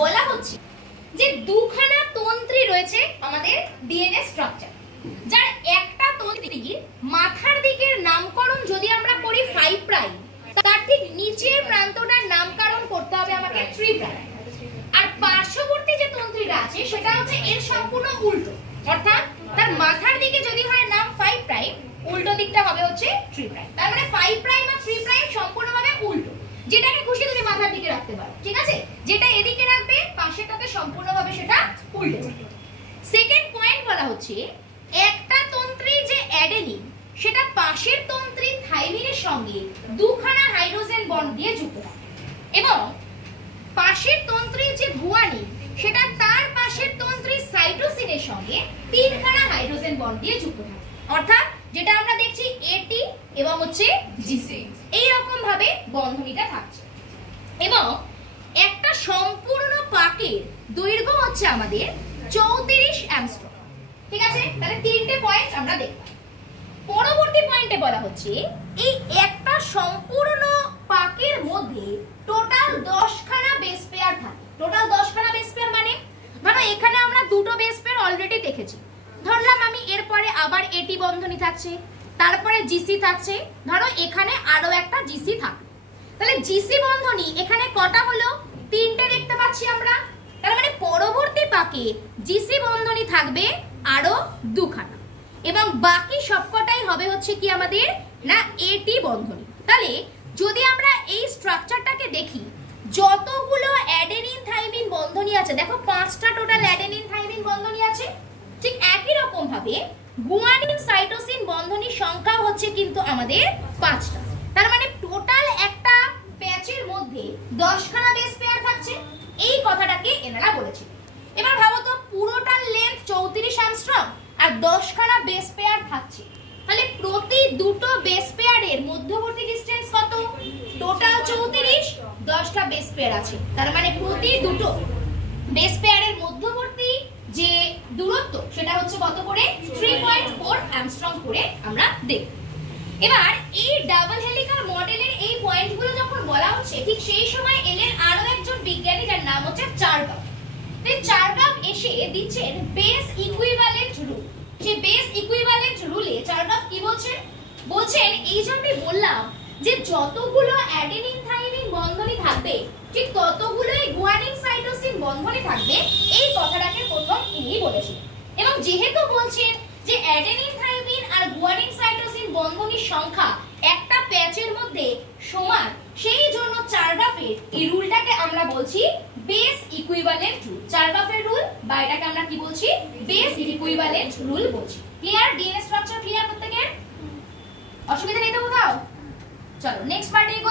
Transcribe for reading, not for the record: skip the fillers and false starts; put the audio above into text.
বলা হচ্ছে যে দুখানা তন্ত্রী রয়েছে আমাদের ডিএনএ স্ট্রাকচার, যার একটা তন্ত্রীর মাথার দিকের নামকরণ যদি আমরা করি 5 প্রাইম, তার ঠিক নিচের প্রান্তটার নামকরণ করতে হবে আমাকে 3 প্রাইম। আর পার্শ্ববর্তী যে তন্ত্রীটা আছে সেটা হচ্ছে এর সম্পূর্ণ উল্টো, অর্থাৎ তার মাথার দিকে যদি হয় নাম 5 প্রাইম, উল্টো দিকটা হবে হচ্ছে 3 প্রাইম। তার মানে 5 প্রাইম আর 3 প্রাইম সম্পূর্ণভাবে উল্টো। যেটাকে খুশি তুমি মাথার দিকে রাখতে পারো, ঠিক আছে? যেটা এদিকে রাখবে পাশেরটাতে সম্পূর্ণভাবে সেটা উল্টে যাবে। সেকেন্ড পয়েন্ট বলা হচ্ছে একটা তন্ত্রী যে অ্যাডেনিন সেটা পাশের তন্ত্রী থাইমিনের সঙ্গে দুখানা হাইড্রোজেন বন্ড দিয়ে যুক্ত থাকে, এবং পাশের তন্ত্রী যে গুয়ানিন সেটা তার পাশের তন্ত্রী সাইটোসিনের সঙ্গে 3খানা হাইড্রোজেন বন্ড দিয়ে যুক্ত থাকে। অর্থাৎ যেটা আমরা দেখছি এটি এবং হচ্ছে জিসি, এই রকম ভাবে বন্ধনীটা থাকছে। এবং একটা সম্পূর্ণ পাকের দৈর্ঘ্য হচ্ছে আমাদের 34 অ্যাংস্ট্রম, ঠিক আছে? তাহলে 3টে পয়েন্ট আমরা দেখলাম। পরবর্তী পয়েন্টে বলা হচ্ছে এই একটা সম্পূর্ণ পাকের মধ্যে টোটাল 10খানা বেস পেয়ার থাকে। টোটাল 10খানা বেস পেয়ার মানে ধরো এখানে আমরা দুটো বেস পেয়ার অলরেডি দেখেছি, ধরলাম আমি এরপরে আবার এটি বন্ধনী থাকছে, তারপরে জিসি থাকছে, ধরো এখানে আরো একটা জিসি থাকবে। তাহলে জিসি বন্ধনী এখানে কটা হলো? 3টে দেখতে পাচ্ছি আমরা। তার মানে পরবর্তী পাকে জিসি বন্ধনী থাকবে আরো 2খানা, এবং বাকি সবকটাই হবে হচ্ছে কি আমাদের না এটি বন্ধনী। তাহলে যদি আমরা এই স্ট্রাকচারটাকে দেখি, যতগুলো অ্যাডেনিন থাইমিন বন্ধনী আছে, দেখো 5টা টোটাল অ্যাডেনিন থাইমিন বন্ধনী আছে, ঠিক একই রকম ভাবে গুয়ানিন সাইটোসিন বন্ধনীর সংখ্যা হচ্ছে কিন্তু আমাদের 5টা। তার মানে টোটাল একটা প্যাচের মধ্যে 10খানা বেস পেয়ার থাকছে, এই কথাটাকে এনারা বলেছে। এবার ভাবো তো পুরোটার লেন্থ 34 অ্যাংস্ট্রম আর 10খানা বেস পেয়ার থাকছে, তাহলে প্রতি দুটো বেস পেয়ারের মধ্যবর্তী ডিসটেন্স কত? টোটাল 34, 10টা বেস পেয়ার আছে, তার মানে প্রতি দুটো বেস পেয়ারের মধ্যবর্তী যে দূরত্ব সেটা হচ্ছে কত করে? 3.4 অ্যাংস্ট্রম করে আমরা দেখব। এবার এই ডাবল হেলিকাল মডেলের এই পয়েন্টগুলো যখন বলা হচ্ছে, ঠিক সেই সময় এলেন আরো একজন বিজ্ঞানী যার নাম হচ্ছে চারগাভ। এই চারগাভ এসে দিচ্ছেন বেস ইকুইভ্যালেন্ট রুল। সেই বেস ইকুইভ্যালেন্ট রুলে চারগাভ কি বলছেন? বলছেন এই যে আমি বললাম যে যতগুলো অ্যাডেনিন থাইমিন বন্ধনী থাকবে ঠিক ততগুলোই গুয়ানিন সাইটোসিন বন্ধনী থাকবে, এই কথাটাকে প্রথম ইনি বলেছেন। এবং যেহেতু বলছেন যে অ্যাডেনিন থাইমিন আর গুয়ানিন সাইটোসিন বন্ধনীর সংখ্যা একটা প্যাচের মধ্যে সমান, সেই জন্য চারগাভের এই রুলটাকে আমরা বলছি বেস ইকুইভ্যালেন্ট রুল। চারগাভের রুল বা এটাকে আমরা কি বলছি? বেস ইকুইভ্যালেন্ট রুল বলছি। ক্লিয়ার? ডিএনএ স্ট্রাকচার ক্লিয়ার প্রত্যেকের? অসুবিধা নেই তো কোথাও? চলো নেক্সট পার্টে এগোই।